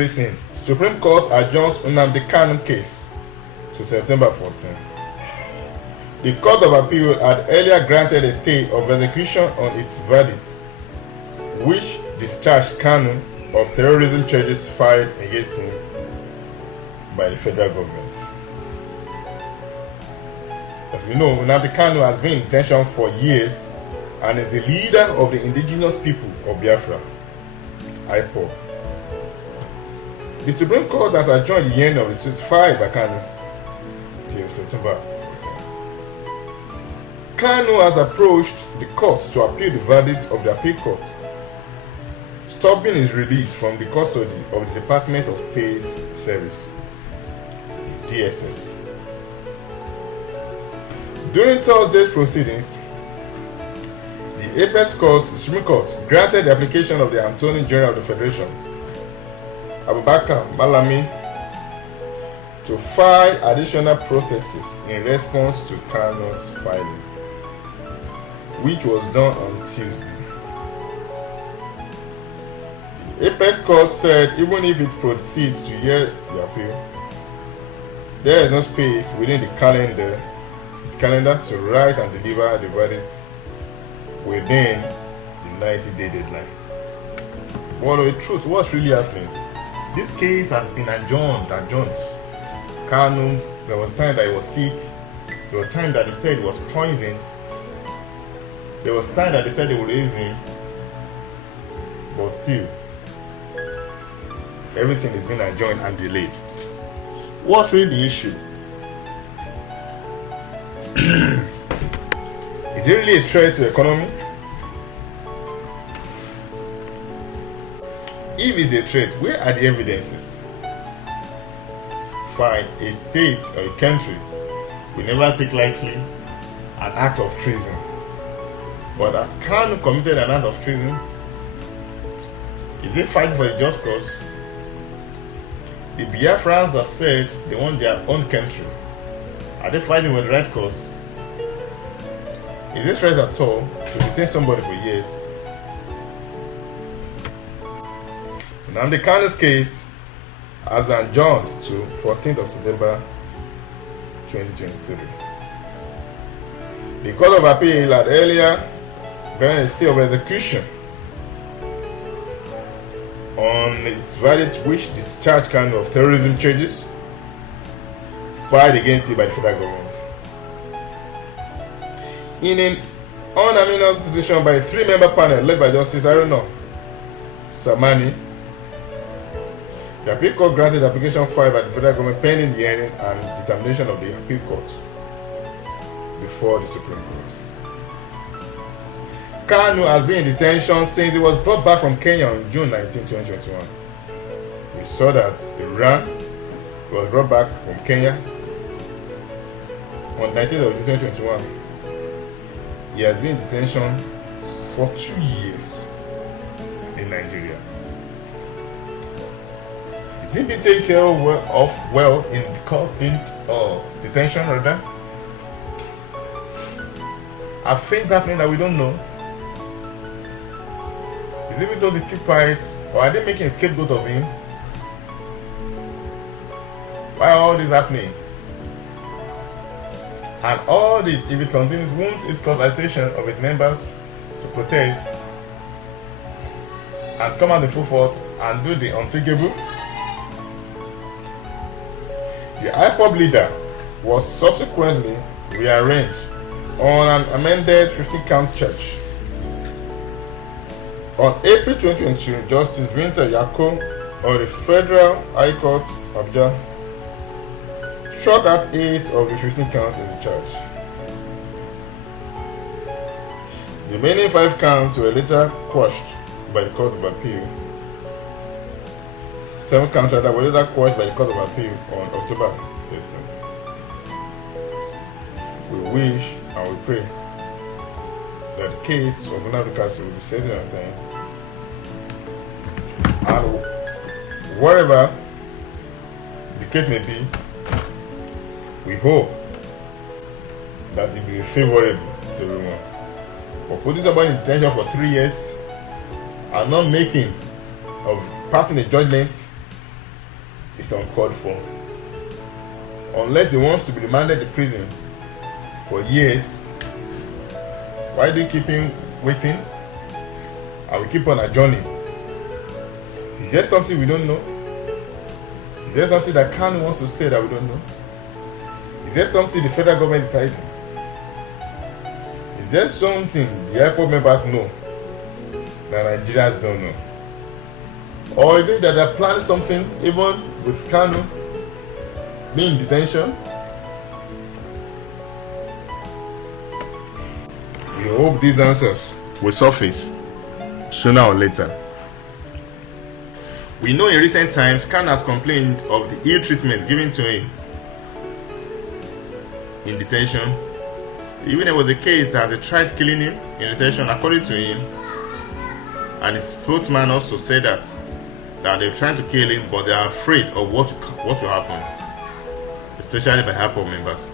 treason, Supreme Court adjourns Nnamdi Kanu'S case to September 14. The Court of Appeal had earlier granted a stay of execution on its verdict, which discharged Kanu of terrorism charges filed against him by the federal government. As we know, Nnamdi Kanu has been in detention for years and is the leader of the indigenous people of Biafra, IPOB. The Supreme Court has adjourned the hearing of the suit filed by Kanu till September 14. Kanu has approached the court to appeal the verdict of the appeal court, stopping his release from the custody of the Department of State Service, DSS. During Thursday's proceedings, the Apex Court, Supreme Court, granted the application of the Attorney General of the Federation, Abubakar Malami, to file additional processes in response to Kanu's filing, which was done on Tuesday. The Apex Court said even if it proceeds to hear the appeal, there is no space within its calendar to write and deliver the verdict within the 90-day deadline. But the truth, what's really happening? This case has been adjourned. Kanu, there was time that he was sick. There was time that they said he was poisoned. There was time that they said they would raise him. But still, everything is being adjourned and delayed. What's really the issue? Is it really a threat to the economy? If it's a threat, where are the evidences? Fine, a state or a country will never take lightly an act of treason. But has Kanu committed an act of treason? Is he fighting for a just cause? The Biafrans have said they want their own country. Are they fighting with the right cause? Is it right at all to detain somebody for years? Nnamdi Kanu's case has been adjourned to 14th of September 2023. The Court of Appeal had earlier granted a stay of execution on its verdict, which discharged Kanu of terrorism charges filed against it by the federal government. In an unanimous decision by a three-member panel led by Justice Aruna Samani, the appeal court granted the application filed by the federal government pending the hearing and determination of the appeal court before the Supreme Court. Kanu has been in detention since he was brought back from Kenya on June 19, 2021. We saw that he was brought back from Kenya on 19th of June 2021. He has been in detention for 2 years in Nigeria. Is he being taken care of well in detention rather? Are things happening that we don't know? Is he being told to keep quiet, or are they making a scapegoat of him? Why are all this happening? And all this, if it continues, won't it cause agitation of its members to protest and come out in full force and do the unthinkable? The IPOB leader was subsequently rearranged on an amended 15-count charge. On April 2022, Justice Binta Yako of the Federal High Court of Abuja struck out 8 of the 15 counts in the charge. The remaining 5 counts were later quashed by the Court of Appeal. 7 counts were later quashed by the Court of Appeal on October 13. We wish and we pray that the case of Nnamdi Kanu'S will be settled on time, and whatever the case may be, we hope that it will be favorable to everyone. But putting somebody in detention for 3 years and not passing a judgment is uncalled for. Unless he wants to be remanded in prison for years, why do you keep him waiting? And we keep on adjourning. Is there something we don't know? Is there something that Kanu wants to say that we don't know? Is there something the federal government is hiding? Is there something the airport members know that Nigerians don't know? Or is it that they're planning something even with Kanu being in detention? We hope these answers will surface sooner or later. We know in recent times Kanu has complained of the ill treatment given to him in detention. Even there was a case that they tried killing him in detention, according to him, and his spokesman also said that they're trying to kill him, but they are afraid of what will happen, especially by airport members.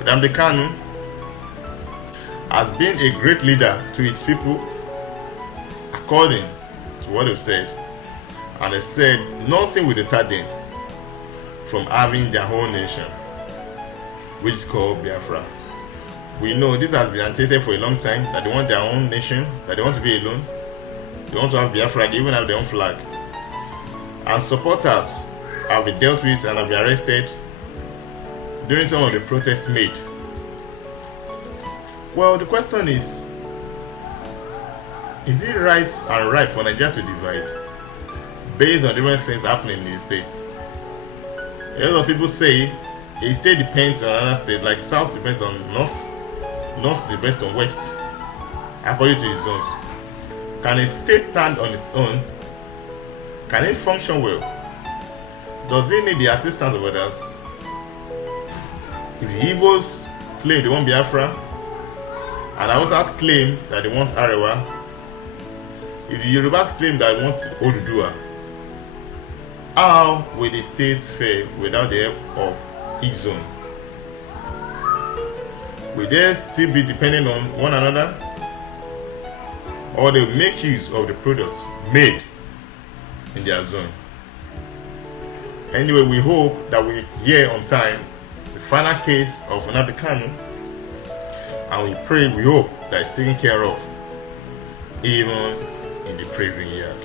Nnamdi Kanu has been a great leader to its people, according to what they've said, and they said nothing will deter them from having their own nation, which is called Biafra. We know this has been anticipated for a long time, that they want their own nation, that they want to be alone, they want to have Biafra, they even have their own flag. And supporters have been dealt with and have been arrested during some of the protests made. Well, the question is it right and right for Nigeria to divide based on different things happening in the states? A lot of people say a state depends on another state, like South depends on North, North depends on West, according to its zones. Can a state stand on its own? Can it function well? Does it need the assistance of others? If the Igbos claim they want Biafra, and the Hausas claim that they want Arewa, if the Yorubas claim that they want Oduduwa, how will the states fare without the help of each zone? Will they still be dependent on one another? Or they will make use of the products made in their zone? Anyway, we hope that we hear on time the final case of Nnamdi Kanu, and we hope that it's taken care of even in the prison yard.